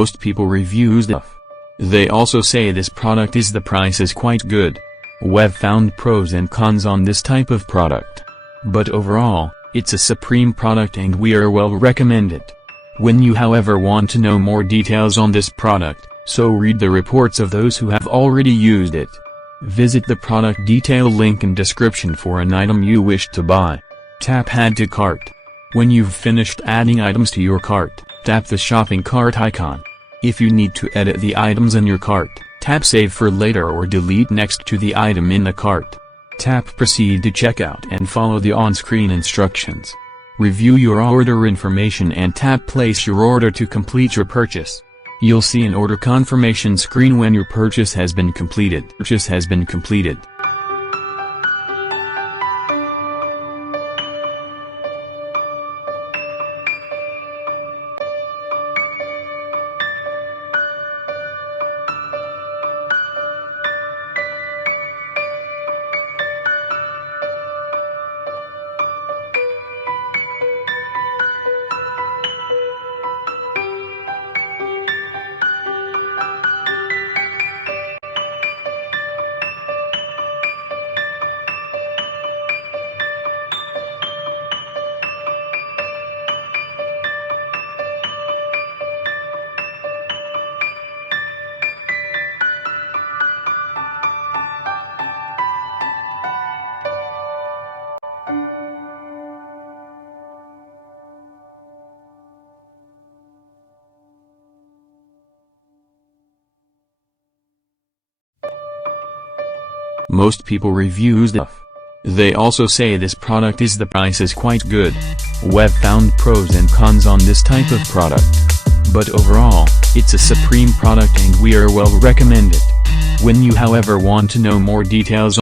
Most people review stuff. They also say this product is the price is quite good. We've found pros and cons on this type of product. But overall, it's a supreme product and we are well recommend it. When you however want to know more details on this product, so read the reports of those who have already used it. Visit the product detail link in description for an item you wish to buy. Tap Add to Cart. When you've finished adding items to your cart, tap the shopping cart icon. If you need to edit the items in your cart, tap Save for later or delete next to the item in the cart. Tap Proceed to checkout and follow the on-screen instructions. Review your order information and tap Place your order to complete your purchase. You'll see an order confirmation screen when your purchase has been completed. Most people review stuff. They also say this product is the price is quite good. We've found pros and cons on this type of product. But overall, it's a supreme product and we are well recommend it. When you however want to know more details